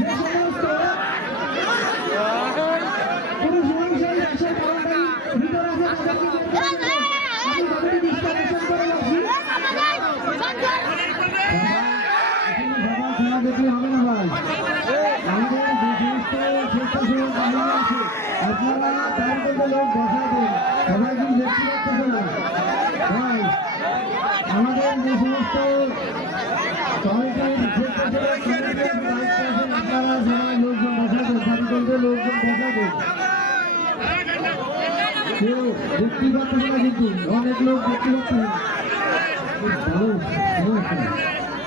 যে সমস্ত পুরুষ মানুষের দেশের কর্মচারী ভিতরে আছে তাদেরকে আমি কমিটি দৃষ্টি আকর্ষণ করে যাচ্ছি। খেলা দেখলে হবে না ভাই, আমাদের যে সমস্ত স্বেচ্ছাসেবক বাহিনী আছে আপনারা তার মধ্যে লোক বসাই দেন, সবাই কিন্তু দেখতে পাচ্ছেন না ভাই। আমাদের যে সমস্ত কমিটির স্বেচ্ছাসেবক আপনারা সবাই লোকজন বসাই দেন, সারিবদ্ধ লোকজন বসাই দেন। কেউ দেখতে পাচ্ছে না কিন্তু অনেক লোক দেখতে পাচ্ছে না।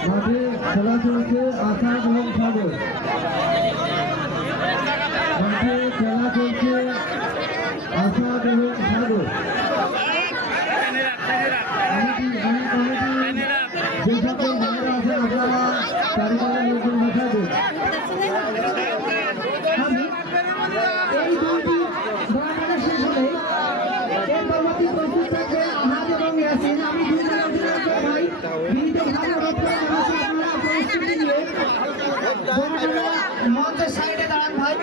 মাঠে খেলা চলছে আসাদ এবং সাগর, মাঠে খেলা চলছে আসাদ এবং সাগর। যে সকল ভাইরা আছে আপনারা চারিপাশে লোকজন বসা দেন। এই দুইটি দোকানটা শেষ হলে এর পরবর্তী প্রস্তুত থাকবে আহাদ এবং ইয়াসিন। আমি ভাই বিনীতভাবে অনুরোধ করে জানাচ্ছি আপনারা প্রস্তুতি নিয়ে দোকানটা মঞ্চের সাইডে দাঁড়ান ভাই।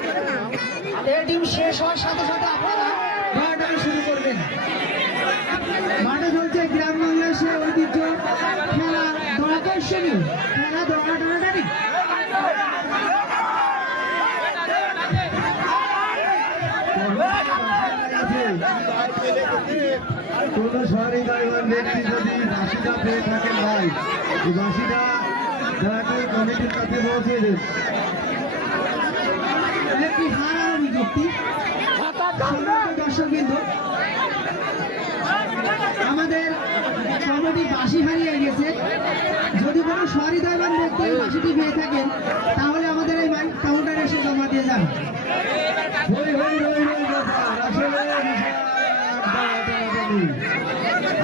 এই টিম শেষ হওয়ার সাথে সাথে আপনারা দোকানটা শুরু করবেন। মাঠে চলছে গ্রাম বাংলাদেশের ঐতিহ্য খেলা দোকানশনী খেলা দোকানটানি। কোন সরকারি গাইবান ব্যক্তি যদি বাসিটা পেয়ে থাকেন ভাই, এই বাসিটা দয়া করে কমিটির কাছে পৌঁছে দেন। একটি হারানো বিজ্ঞপ্তি দর্শকবৃন্দ, আমাদের কমিটি বাসি হারিয়ে গেছে। যদি কোনো সহৃদয়বান ব্যক্তি বাসিটি পেয়ে থাকেন তাহলে আমাদের এই কাউন্টারে এসে জমা দিয়ে যান।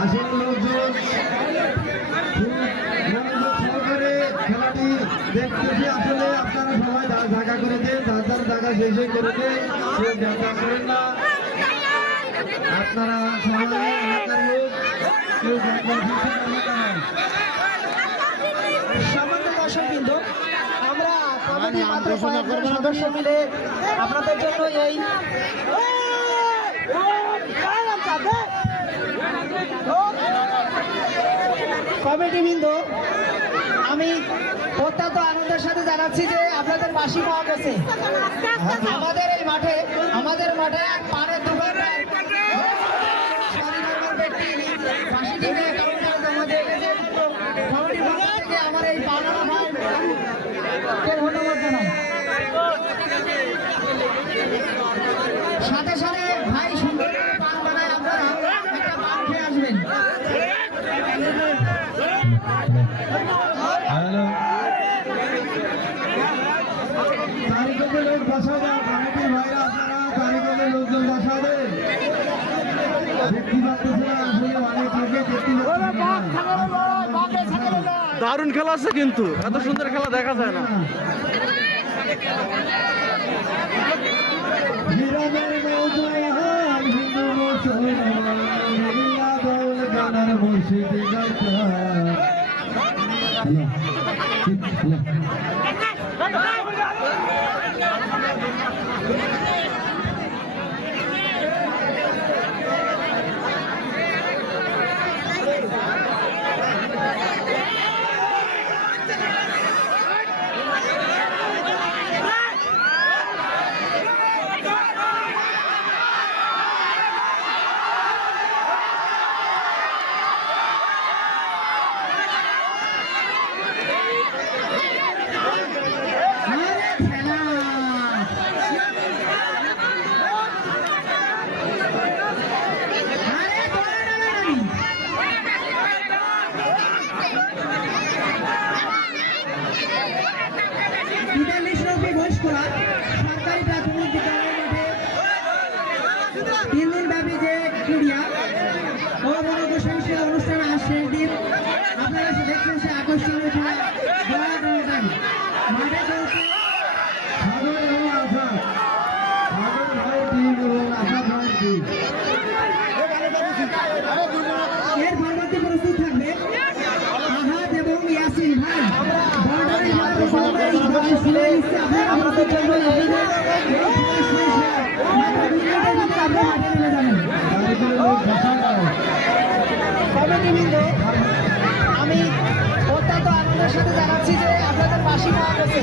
আসলে লোকজন সহকারে খেলাটি দেখতেছি। আসলে আপনারা সবাই জায়গা করে দেন, যার যার জায়গা শেষে করে দেন, কেউ জায়গা করেন না। আপনারা সবাই এলাকার লোক, কেউ সামান্য দর্শকবৃন্দ, আমরা কমিটির মাত্র কয়েকজন সদস্য মিলে আপনাদের জন্য এই কমিটিবৃন্দ আমি অত্যন্ত আনন্দের সাথে জানাচ্ছি যে আপনাদের বাসি পাওয়া গেছে। আমাদের এই মাঠে পানের দোকানদার ব্যক্তি বাসিটি নিয়ে কাউন্টার জমা দিয়ে গেছে। কমিটির পক্ষ থেকে আমার এই বানানো ভাইকে ধন্যবাদ জানাই। সাথে সাথে ভাই সুন্দর পান বানায়, আপনারা একটা পান খেয়ে আসবেন। তারিখে লোক বসা দেন, কমিটির ভাইরা আপনারা তারিখে লোকজন বসা দেন। দারুণ খেলা আছে, কিন্তু এত সুন্দর খেলা দেখা যায় না। সরকারি প্রাথমিক বিদ্যালয়ের মাঠে 3 দিন ব্যাপী যে ক্রীড়া ও মনোকৌশল অনুষ্ঠান আজ শেষ দিন। আপনারা দেখছেন সে আকর্ষণীয় খেলা মাঠে চলছে এর পরবর্তী প্রস্তুত থাকবে আহাদ এবং ইয়াসিন ভাই। জন্য আপনাদের মাত্র 2 মিনিটের ভিতরে আপনারা মাঠে নেমে যাবেন। কমিটিবৃন্দ, আমি অত্যন্ত আনন্দের সাথে জানাচ্ছি যে আপনাদের বাঁশি পাওয়া গেছে।